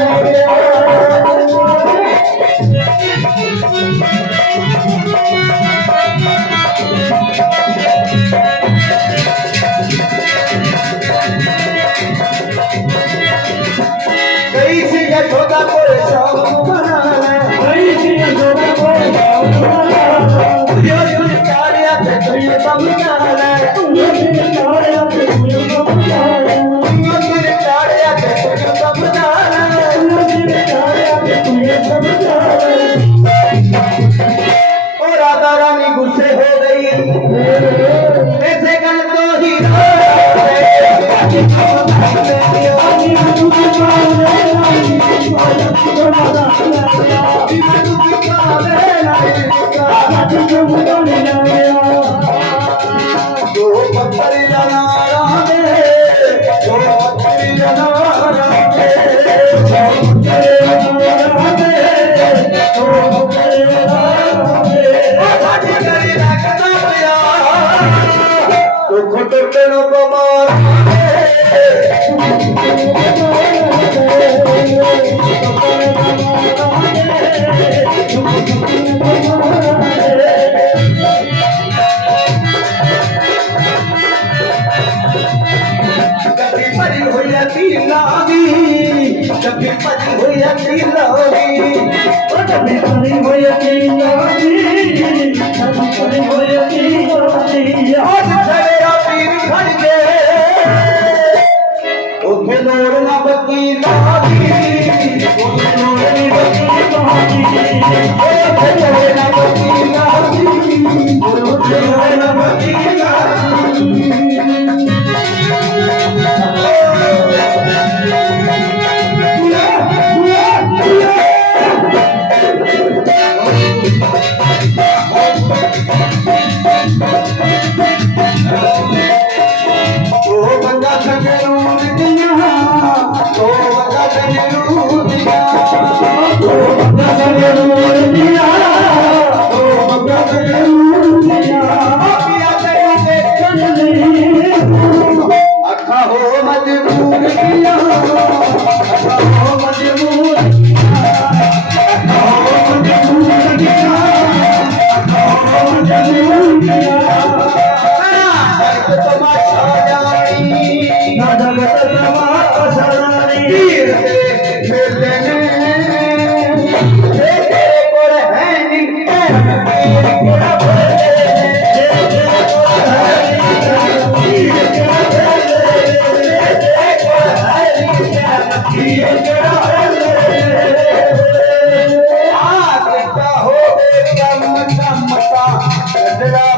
Amém. 好的，对呀、呀、啊。की लागी कभी परी हुई की लागी कभी परी हुई की लागी कभी परी हुई की लागी आज मेरा पीर भर के उठे दौड़ ना बकी लागी उठे दौड़ ना बकी लागी उठे दौड़ ना बकी Adela.